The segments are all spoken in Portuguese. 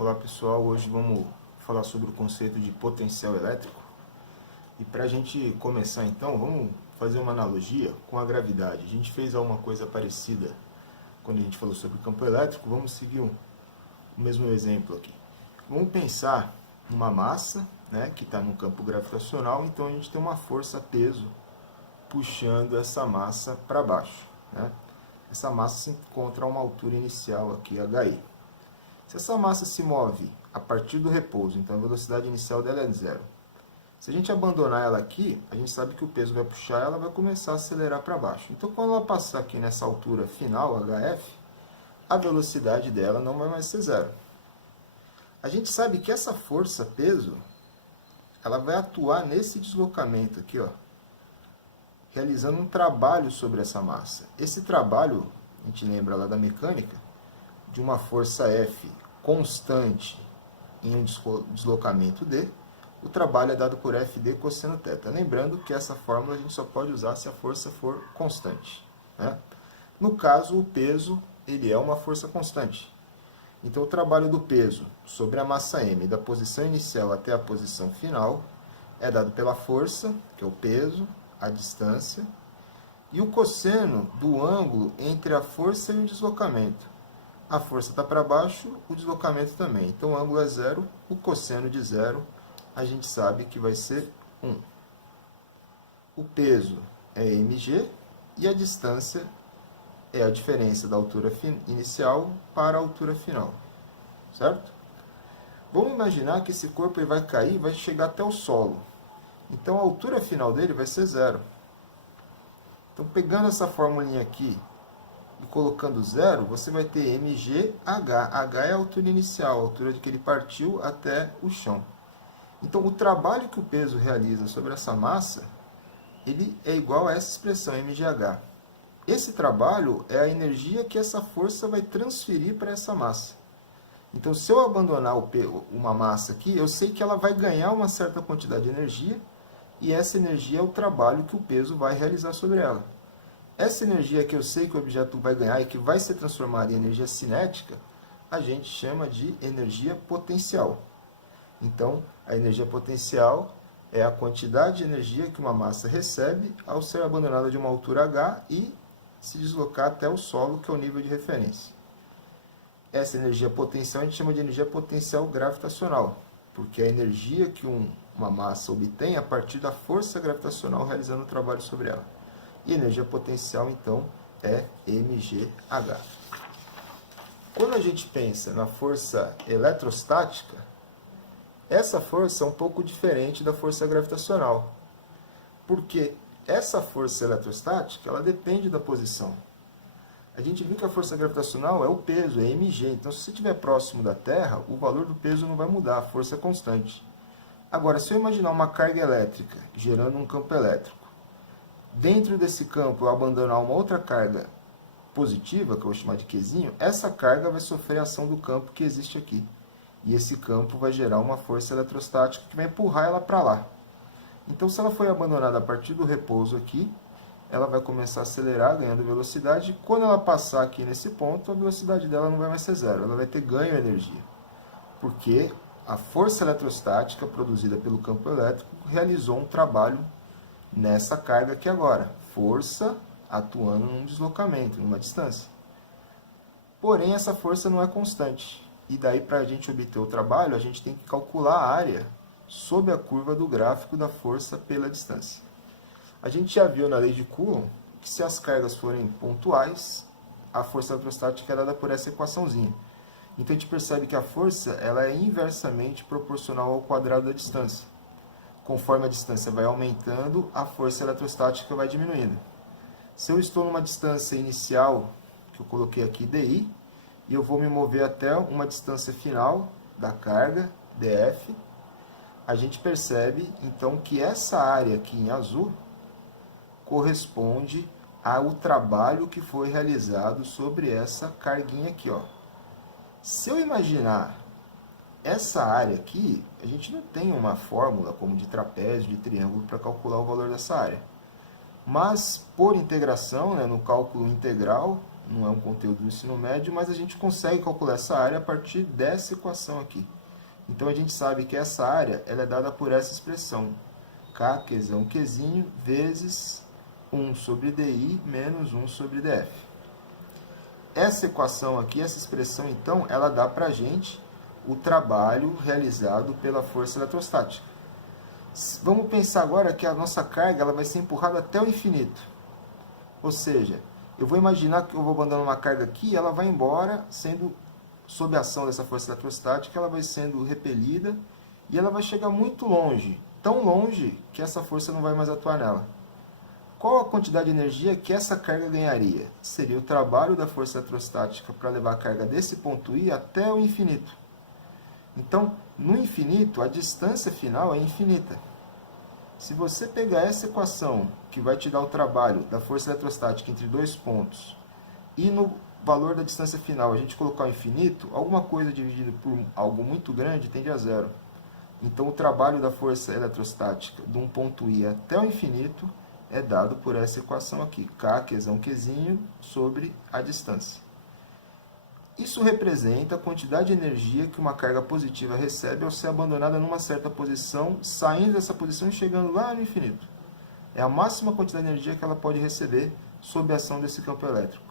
Olá pessoal, hoje vamos falar sobre o conceito de potencial elétrico. E para a gente começar então, vamos fazer uma analogia com a gravidade. A gente fez alguma coisa parecida quando a gente falou sobre o campo elétrico, vamos seguir o mesmo exemplo aqui. Vamos pensar numa massa, né, que está no campo gravitacional, então a gente tem uma força peso puxando essa massa para baixo, né? Essa massa se encontra a uma altura inicial aqui, hi. Se essa massa se move a partir do repouso, então a velocidade inicial dela é zero. Se a gente abandonar ela aqui, a gente sabe que o peso vai puxar ela, vai começar a acelerar para baixo. Então, quando ela passar aqui nessa altura final, HF, a velocidade dela não vai mais ser zero. A gente sabe que essa força peso, ela vai atuar nesse deslocamento aqui, ó, realizando um trabalho sobre essa massa. Esse trabalho, a gente lembra lá da mecânica, de uma força F constante em um deslocamento D, o trabalho é dado por FD cosseno θ. Lembrando que essa fórmula a gente só pode usar se a força for constante, né? No caso, o peso ele é uma força constante. Então, o trabalho do peso sobre a massa M, da posição inicial até a posição final, é dado pela força, que é o peso, a distância, e o cosseno do ângulo entre a força e o deslocamento. A força está para baixo, o deslocamento também. Então, o ângulo é zero, o cosseno de zero, a gente sabe que vai ser 1. O peso é mg e a distância é a diferença da altura inicial para a altura final. Certo? Vamos imaginar que esse corpo ele vai cair e vai chegar até o solo. Então, a altura final dele vai ser zero. Então, pegando essa formulinha aqui e colocando zero, você vai ter mgh. H é a altura inicial, a altura de que ele partiu até o chão. Então, o trabalho que o peso realiza sobre essa massa, ele é igual a essa expressão, mgh. Esse trabalho é a energia que essa força vai transferir para essa massa. Então, se eu abandonar uma massa aqui, eu sei que ela vai ganhar uma certa quantidade de energia, e essa energia é o trabalho que o peso vai realizar sobre ela. Essa energia que eu sei que o objeto vai ganhar e que vai ser transformada em energia cinética, a gente chama de energia potencial. Então, a energia potencial é a quantidade de energia que uma massa recebe ao ser abandonada de uma altura h e se deslocar até o solo, que é o nível de referência. Essa energia potencial a gente chama de energia potencial gravitacional, porque é a energia que uma massa obtém a partir da força gravitacional realizando o trabalho sobre ela. E energia potencial, então, é mgh. Quando a gente pensa na força eletrostática, essa força é um pouco diferente da força gravitacional, porque essa força eletrostática ela depende da posição. A gente viu que a força gravitacional é o peso, é mg. Então, se você estiver próximo da Terra, o valor do peso não vai mudar, a força é constante. Agora, se eu imaginar uma carga elétrica gerando um campo elétrico, dentro desse campo eu abandonar uma outra carga positiva, que eu vou chamar de Qzinho, essa carga vai sofrer a ação do campo que existe aqui. E esse campo vai gerar uma força eletrostática que vai empurrar ela para lá. Então, se ela foi abandonada a partir do repouso aqui, ela vai começar a acelerar, ganhando velocidade. Quando ela passar aqui nesse ponto, a velocidade dela não vai mais ser zero, ela vai ter ganho de energia. Porque a força eletrostática produzida pelo campo elétrico realizou um trabalho nessa carga aqui agora. Força atuando num deslocamento, numa distância. Porém, essa força não é constante. E daí, para a gente obter o trabalho, a gente tem que calcular a área sob a curva do gráfico da força pela distância. A gente já viu na lei de Coulomb que se as cargas forem pontuais, a força eletrostática é dada por essa equaçãozinha. Então, a gente percebe que a força ela é inversamente proporcional ao quadrado da distância. Conforme a distância vai aumentando, a força eletrostática vai diminuindo. Se eu estou numa distância inicial, que eu coloquei aqui, dI, e eu vou me mover até uma distância final da carga, dF, a gente percebe, então, que essa área aqui em azul corresponde ao trabalho que foi realizado sobre essa carguinha aqui, ó. Se eu imaginar essa área aqui, a gente não tem uma fórmula como de trapézio, de triângulo, para calcular o valor dessa área. Mas, por integração, né, no cálculo integral, não é um conteúdo do ensino médio, mas a gente consegue calcular essa área a partir dessa equação aqui. Então a gente sabe que essa área ela é dada por essa expressão, K, Qzão, Qzinho, vezes 1 sobre DI menos 1 sobre DF. Essa equação aqui, essa expressão, então, ela dá para a gente o trabalho realizado pela força eletrostática. Vamos pensar agora que a nossa carga ela vai ser empurrada até o infinito. Ou seja, eu vou imaginar que eu vou mandando uma carga aqui e ela vai embora, sendo, sob a ação dessa força eletrostática, ela vai sendo repelida e ela vai chegar muito longe, tão longe que essa força não vai mais atuar nela. Qual a quantidade de energia que essa carga ganharia? Seria o trabalho da força eletrostática para levar a carga desse ponto I até o infinito. Então, no infinito, a distância final é infinita. Se você pegar essa equação, que vai te dar o trabalho da força eletrostática entre dois pontos, e no valor da distância final a gente colocar o infinito, alguma coisa dividido por algo muito grande tende a zero. Então, o trabalho da força eletrostática de um ponto I até o infinito é dado por essa equação aqui, K, Qzão, Qzinho, sobre a distância. Isso representa a quantidade de energia que uma carga positiva recebe ao ser abandonada numa certa posição, saindo dessa posição e chegando lá no infinito. É a máxima quantidade de energia que ela pode receber sob a ação desse campo elétrico.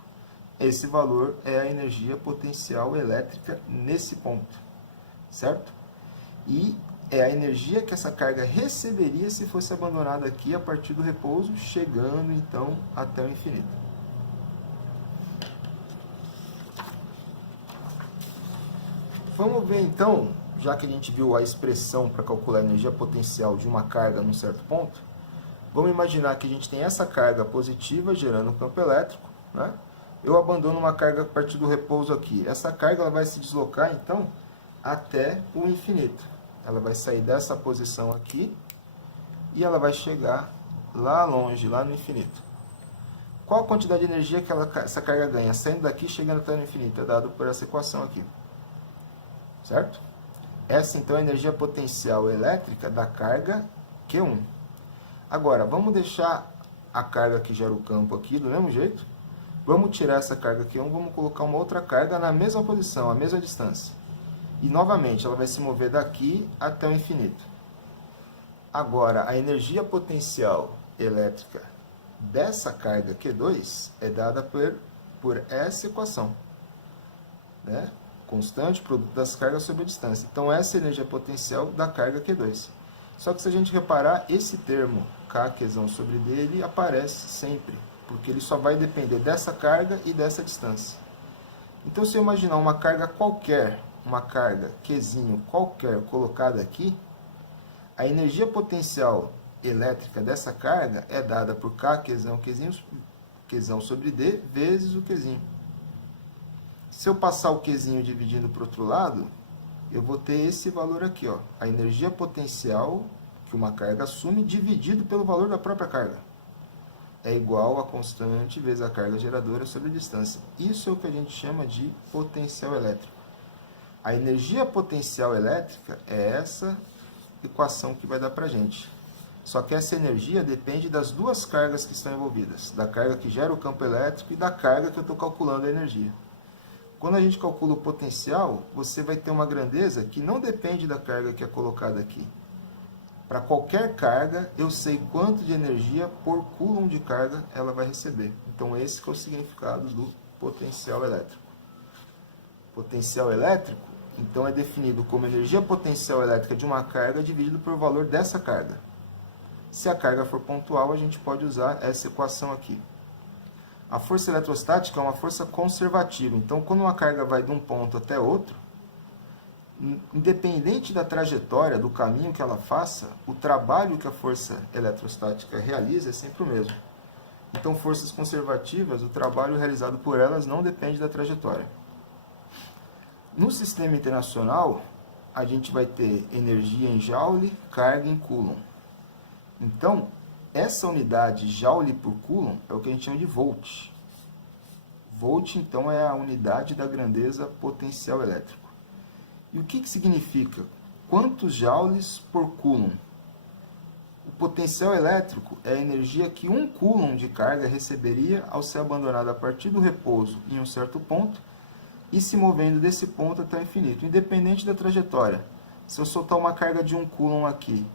Esse valor é a energia potencial elétrica nesse ponto, certo? E é a energia que essa carga receberia se fosse abandonada aqui a partir do repouso, chegando então até o infinito. Vamos ver então, já que a gente viu a expressão para calcular a energia potencial de uma carga num certo ponto, vamos imaginar que a gente tem essa carga positiva gerando um campo elétrico, né? Eu abandono uma carga a partir do repouso aqui. Essa carga ela vai se deslocar então até o infinito. Ela vai sair dessa posição aqui e ela vai chegar lá longe, lá no infinito. Qual a quantidade de energia que essa carga ganha saindo daqui e chegando até o infinito? É dado por essa equação aqui. Certo? Essa então é a energia potencial elétrica da carga Q1. Agora, vamos deixar a carga que gera o campo aqui do mesmo jeito. Vamos tirar essa carga Q1, vamos colocar uma outra carga na mesma posição, a mesma distância. E novamente ela vai se mover daqui até o infinito. Agora, a energia potencial elétrica dessa carga Q2 é dada por essa equação, né? Constante, produto das cargas sobre a distância. Então, essa é a energia potencial da carga Q2. Só que se a gente reparar, esse termo K, Qzão sobre D, ele aparece sempre, porque ele só vai depender dessa carga e dessa distância. Então, se eu imaginar uma carga qualquer, uma carga Qzinho qualquer colocada aqui, a energia potencial elétrica dessa carga é dada por K, Qzão, Qzão sobre D, vezes o Qzinho. Se eu passar o Qzinho dividindo para o outro lado, eu vou ter esse valor aqui, ó, a energia potencial que uma carga assume dividido pelo valor da própria carga. É igual a constante vezes a carga geradora sobre a distância. Isso é o que a gente chama de potencial elétrico. A energia potencial elétrica é essa equação que vai dar para a gente. Só que essa energia depende das duas cargas que estão envolvidas, da carga que gera o campo elétrico e da carga que eu estou calculando a energia. Quando a gente calcula o potencial, você vai ter uma grandeza que não depende da carga que é colocada aqui. Para qualquer carga, eu sei quanto de energia por coulomb de carga ela vai receber. Então, esse que é o significado do potencial elétrico. Potencial elétrico, então, é definido como energia potencial elétrica de uma carga dividido pelo valor dessa carga. Se a carga for pontual, a gente pode usar essa equação aqui. A força eletrostática é uma força conservativa. Então, quando uma carga vai de um ponto até outro, independente da trajetória, do caminho que ela faça, o trabalho que a força eletrostática realiza é sempre o mesmo. Então, forças conservativas, o trabalho realizado por elas não depende da trajetória. No sistema internacional, a gente vai ter energia em Joule, carga em Coulomb. Então, essa unidade Joule por Coulomb é o que a gente chama de volt. Volt, então, é a unidade da grandeza potencial elétrico. E o que significa? Quantos joules por Coulomb? O potencial elétrico é a energia que um coulomb de carga receberia ao ser abandonado a partir do repouso em um certo ponto e se movendo desse ponto até o infinito, independente da trajetória. Se eu soltar uma carga de 1 coulomb aqui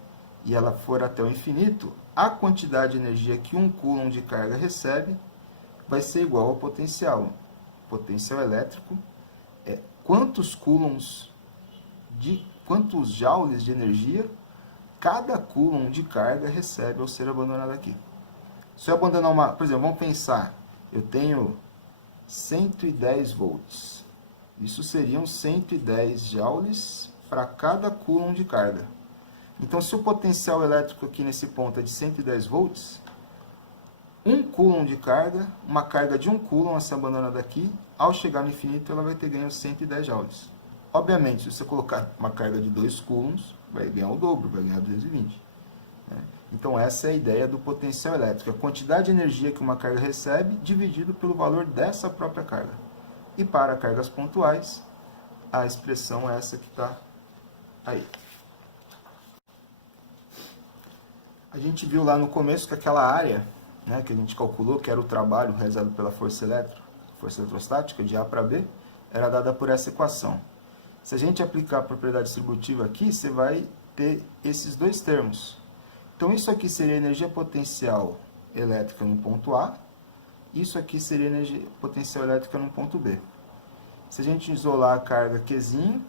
e ela for até o infinito, a quantidade de energia que 1 coulomb de carga recebe vai ser igual ao potencial. O potencial elétrico é quantos joules de energia cada coulomb de carga recebe ao ser abandonado aqui. Se eu abandonar por exemplo, vamos pensar, eu tenho 110 volts. Isso seriam 110 joules para cada coulomb de carga. Então, se o potencial elétrico aqui nesse ponto é de 110 volts, 1 coulomb de carga, uma carga de 1 coulomb a ser abandonada aqui, ao chegar no infinito, ela vai ter ganho 110 joules. Obviamente, se você colocar uma carga de 2 coulombs, vai ganhar o dobro, vai ganhar 220. Então, essa é a ideia do potencial elétrico. A quantidade de energia que uma carga recebe, dividido pelo valor dessa própria carga. E para cargas pontuais, a expressão é essa que está aí. A gente viu lá no começo que aquela área, né, que a gente calculou, que era o trabalho realizado pela força eletrostática, de A para B, era dada por essa equação. Se a gente aplicar a propriedade distributiva aqui, você vai ter esses dois termos. Então, isso aqui seria energia potencial elétrica no ponto A, isso aqui seria energia potencial elétrica no ponto B. Se a gente isolar a carga Qzinho,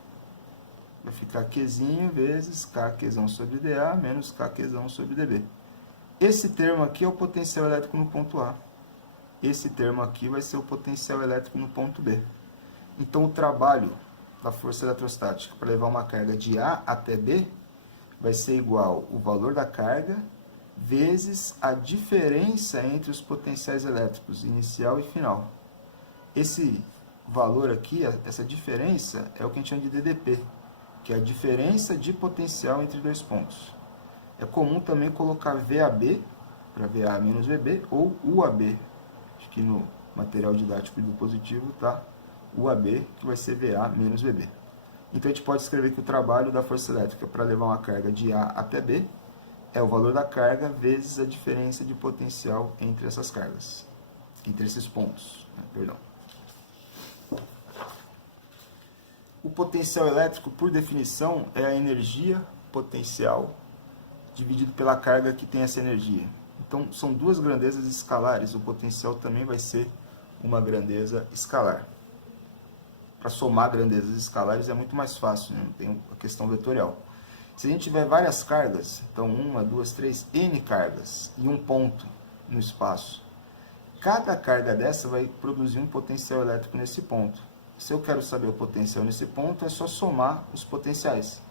vai ficar Qzinho vezes Kqzão sobre dA menos Kqzão sobre dB. Esse termo aqui é o potencial elétrico no ponto A. Esse termo aqui vai ser o potencial elétrico no ponto B. Então, o trabalho da força eletrostática para levar uma carga de A até B vai ser igual o valor da carga vezes a diferença entre os potenciais elétricos inicial e final. Esse valor aqui, essa diferença, é o que a gente chama de DDP, que é a diferença de potencial entre dois pontos. É comum também colocar VAB, para VA menos VB, ou UAB. Acho que no material didático do positivo está UAB, que vai ser VA menos VB. Então, a gente pode escrever que o trabalho da força elétrica para levar uma carga de A até B é o valor da carga vezes a diferença de potencial entre essas cargas, entre esses pontos, né? Perdão. O potencial elétrico, por definição, é a energia potencial dividido pela carga que tem essa energia. Então, são duas grandezas escalares, o potencial também vai ser uma grandeza escalar. Para somar grandezas escalares é muito mais fácil, né? Não tem a questão vetorial. Se a gente tiver várias cargas, então 1, 2, 3, N cargas e um ponto no espaço, cada carga dessa vai produzir um potencial elétrico nesse ponto. Se eu quero saber o potencial nesse ponto, é só somar os potenciais.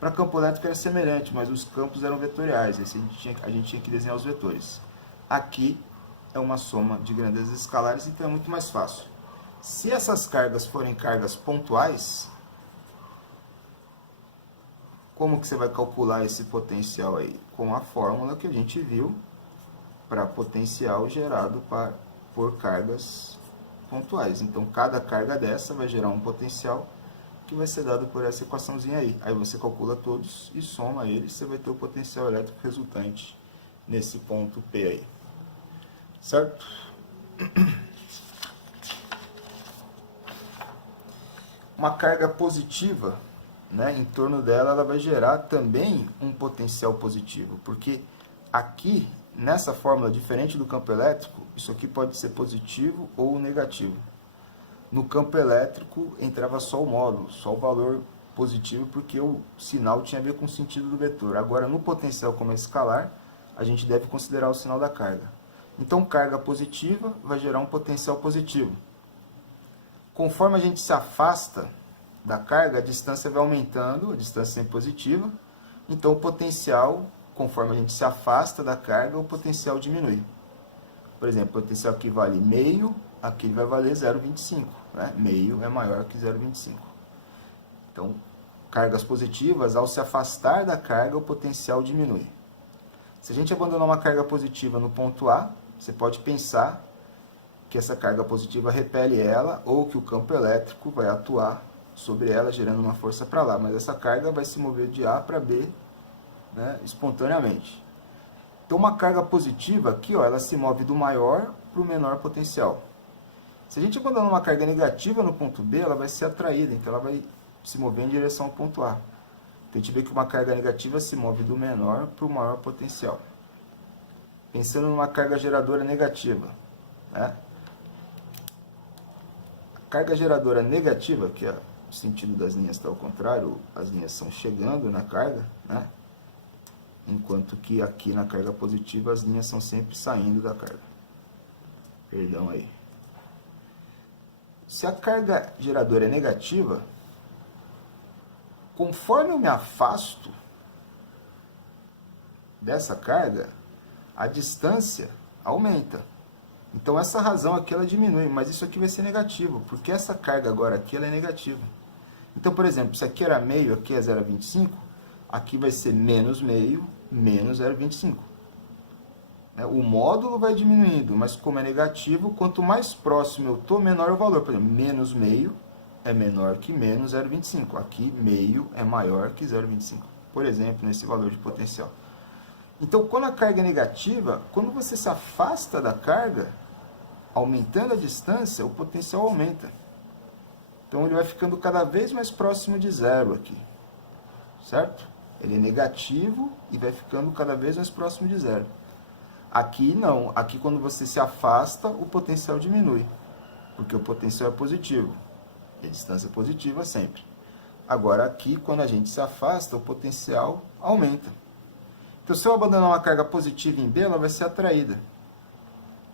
Para campo elétrico era semelhante, mas os campos eram vetoriais, aí a gente tinha que desenhar os vetores. Aqui é uma soma de grandezas escalares, então é muito mais fácil. Se essas cargas forem cargas pontuais, como que você vai calcular esse potencial aí? Com a fórmula que a gente viu para potencial gerado por cargas pontuais. Então, cada carga dessa vai gerar um potencial que vai ser dado por essa equaçãozinha aí. Aí você calcula todos e soma eles, você vai ter o potencial elétrico resultante nesse ponto P aí. Certo? Uma carga positiva, né, em torno dela, ela vai gerar também um potencial positivo, porque aqui, nessa fórmula, diferente do campo elétrico, isso aqui pode ser positivo ou negativo. No campo elétrico, entrava só o módulo, só o valor positivo, porque o sinal tinha a ver com o sentido do vetor. Agora, no potencial, como é escalar, a gente deve considerar o sinal da carga. Então, carga positiva vai gerar um potencial positivo. Conforme a gente se afasta da carga, a distância vai aumentando, a distância sempre positiva. Então, o potencial, conforme a gente se afasta da carga, o potencial diminui. Por exemplo, o potencial aqui vale meio, aqui vai valer 0,25. Né? Meio é maior que 0,25. Então, cargas positivas, ao se afastar da carga, o potencial diminui. Se a gente abandonar uma carga positiva no ponto A, você pode pensar que essa carga positiva repele ela, ou que o campo elétrico vai atuar sobre ela, gerando uma força para lá. Mas essa carga vai se mover de A para B, né, espontaneamente. Então uma carga positiva aqui, ó, ela se move do maior para o menor potencial. Se a gente abandonar uma carga negativa no ponto B, ela vai ser atraída, então ela vai se mover em direção ao ponto A. Então a gente vê que uma carga negativa se move do menor para o maior potencial. Pensando numa carga geradora negativa, né? A carga geradora negativa, que é o sentido das linhas está ao contrário, as linhas são chegando na carga, né? Enquanto que aqui na carga positiva as linhas são sempre saindo da carga. Perdão aí. Se a carga geradora é negativa, conforme eu me afasto dessa carga, a distância aumenta. Então essa razão aqui ela diminui, mas isso aqui vai ser negativo, porque essa carga agora aqui ela é negativa. Então, por exemplo, se aqui era meio, aqui é 0,25, aqui vai ser menos meio, menos 0,25. O módulo vai diminuindo, mas como é negativo, quanto mais próximo eu estou, menor é o valor. Por exemplo, menos meio é menor que menos 0,25. Aqui, meio é maior que 0,25. Por exemplo, nesse valor de potencial. Então, quando a carga é negativa, quando você se afasta da carga, aumentando a distância, o potencial aumenta. Então, ele vai ficando cada vez mais próximo de zero aqui. Certo? Ele é negativo e vai ficando cada vez mais próximo de zero. Aqui não. Aqui, quando você se afasta, o potencial diminui. Porque o potencial é positivo. E a distância é positiva sempre. Agora, aqui, quando a gente se afasta, o potencial aumenta. Então, se eu abandonar uma carga positiva em B, ela vai ser atraída.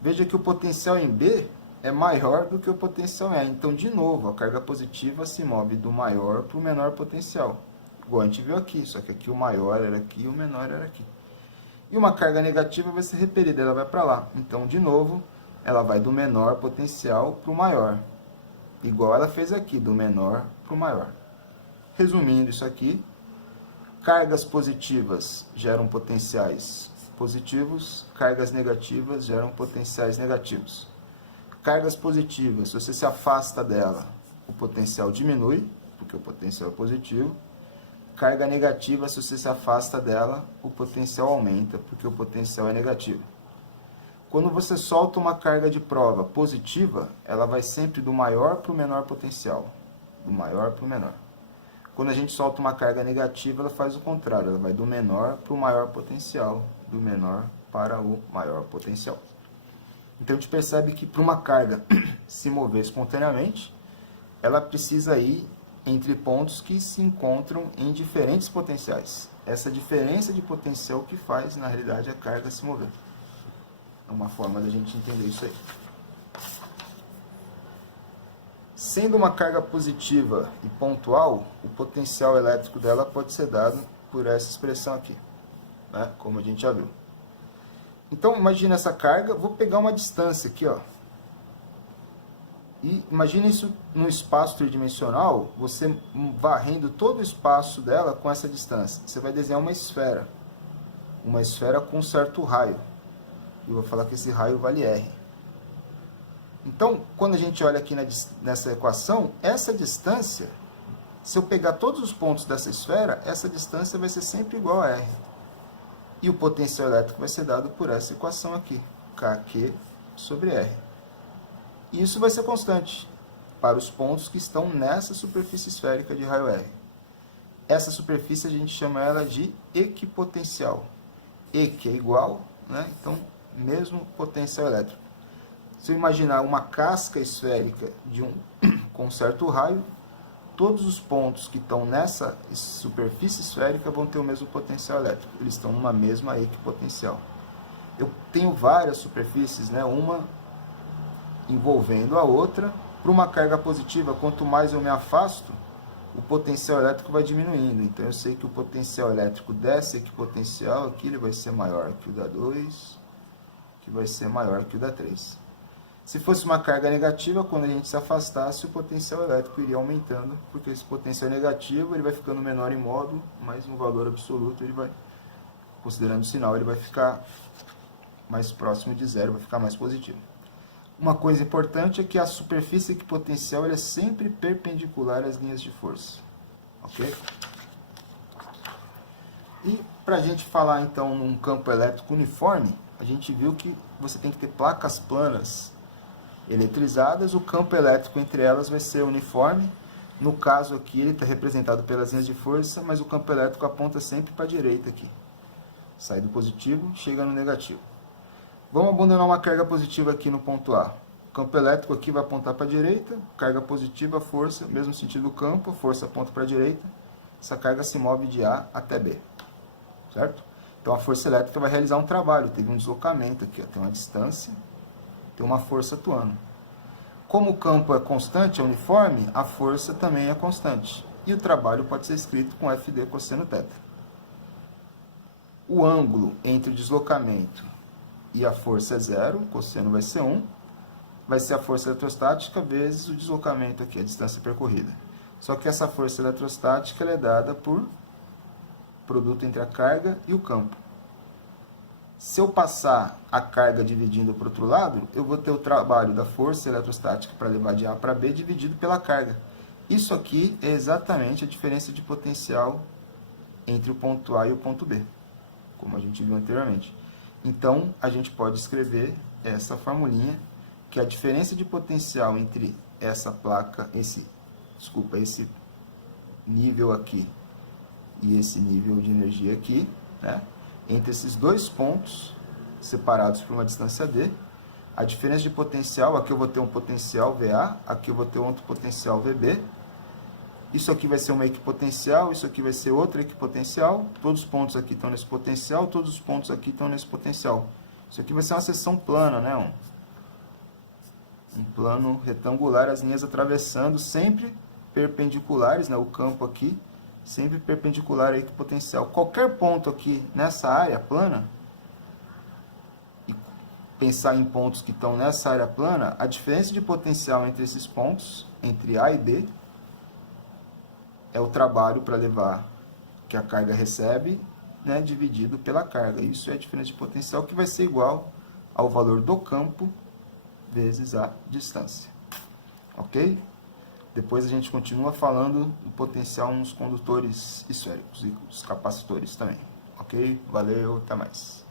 Veja que o potencial em B é maior do que o potencial em A. Então, de novo, a carga positiva se move do maior para o menor potencial. Igual a gente viu aqui, só que aqui o maior era aqui e o menor era aqui. E uma carga negativa vai ser repelida, ela vai para lá. Então, de novo, ela vai do menor potencial para o maior. Igual ela fez aqui, do menor para o maior. Resumindo isso aqui, cargas positivas geram potenciais positivos, cargas negativas geram potenciais negativos. Cargas positivas, se você se afasta dela, o potencial diminui, porque o potencial é positivo. Carga negativa, se você se afasta dela, o potencial aumenta, porque o potencial é negativo. Quando você solta uma carga de prova positiva, ela vai sempre do maior para o menor potencial. Do maior para o menor. Quando a gente solta uma carga negativa, ela faz o contrário. Ela vai do menor para o maior potencial. Do menor para o maior potencial. Então a gente percebe que para uma carga se mover espontaneamente, ela precisa ir entre pontos que se encontram em diferentes potenciais. Essa diferença de potencial que faz, na realidade, a carga se mover. É uma forma da gente entender isso aí. Sendo uma carga positiva e pontual, o potencial elétrico dela pode ser dado por essa expressão aqui, né? Como a gente já viu. Então, imagine essa carga, vou pegar uma distância aqui, ó. E imagine isso no espaço tridimensional, você varrendo todo o espaço dela com essa distância. Você vai desenhar uma esfera com um certo raio. E eu vou falar que esse raio vale R. Então, quando a gente olha aqui nessa equação, essa distância, se eu pegar todos os pontos dessa esfera, essa distância vai ser sempre igual a R. E o potencial elétrico vai ser dado por essa equação aqui, KQ sobre R. E isso vai ser constante para os pontos que estão nessa superfície esférica de raio R. Essa superfície a gente chama ela de equipotencial. E que é igual, né? Então, mesmo potencial elétrico. Se eu imaginar uma casca esférica com um certo raio, todos os pontos que estão nessa superfície esférica vão ter o mesmo potencial elétrico. Eles estão numa mesma equipotencial. Eu tenho várias superfícies, né? Uma envolvendo a outra. Para uma carga positiva, quanto mais eu me afasto, o potencial elétrico vai diminuindo. Então eu sei que o potencial elétrico dessa equipotencial aqui ele vai ser maior que o da 2, que vai ser maior que o da 3. Se fosse uma carga negativa, quando a gente se afastasse, o potencial elétrico iria aumentando, porque esse potencial negativo ele vai ficando menor em módulo, mas no valor absoluto ele vai, considerando o sinal, ele vai ficar mais próximo de zero, vai ficar mais positivo. Uma coisa importante é que a superfície equipotencial é sempre perpendicular às linhas de força. Ok? E para a gente falar então num campo elétrico uniforme, a gente viu que você tem que ter placas planas eletrizadas, o campo elétrico entre elas vai ser uniforme. No caso aqui ele está representado pelas linhas de força, mas o campo elétrico aponta sempre para a direita aqui. Sai do positivo, chega no negativo. Vamos abandonar uma carga positiva aqui no ponto A. O campo elétrico aqui vai apontar para a direita, carga positiva, força, mesmo sentido do campo, força aponta para a direita, essa carga se move de A até B, certo? Então a força elétrica vai realizar um trabalho, teve um deslocamento aqui, ó, tem uma distância, tem uma força atuando. Como o campo é constante, é uniforme, a força também é constante. E o trabalho pode ser escrito com FD cosseno θ. O ângulo entre o deslocamento e a força é zero, o cosseno vai ser 1, vai ser a força eletrostática vezes o deslocamento aqui, a distância percorrida. Só que essa força eletrostática ela é dada por produto entre a carga e o campo. Se eu passar a carga dividindo para o outro lado, eu vou ter o trabalho da força eletrostática para levar de A para B dividido pela carga. Isso aqui é exatamente a diferença de potencial entre o ponto A e o ponto B, como a gente viu anteriormente. Então, a gente pode escrever essa formulinha, que é a diferença de potencial entre essa placa, esse nível aqui e esse nível de energia aqui, né? Entre esses dois pontos separados por uma distância D, a diferença de potencial, aqui eu vou ter um potencial VA, aqui eu vou ter outro potencial VB, isso aqui vai ser uma equipotencial, isso aqui vai ser outra equipotencial, todos os pontos aqui estão nesse potencial, todos os pontos aqui estão nesse potencial. Isso aqui vai ser uma seção plana, né? Um plano retangular, as linhas atravessando sempre perpendiculares, né? O campo aqui sempre perpendicular à equipotencial. Qualquer ponto aqui nessa área plana, e pensar em pontos que estão nessa área plana, a diferença de potencial entre esses pontos, entre A e B, é o trabalho para levar que a carga recebe, né, dividido pela carga. Isso é a diferença de potencial, que vai ser igual ao valor do campo vezes a distância. Ok? Depois a gente continua falando do potencial nos condutores esféricos e os capacitores também. Ok? Valeu, até mais.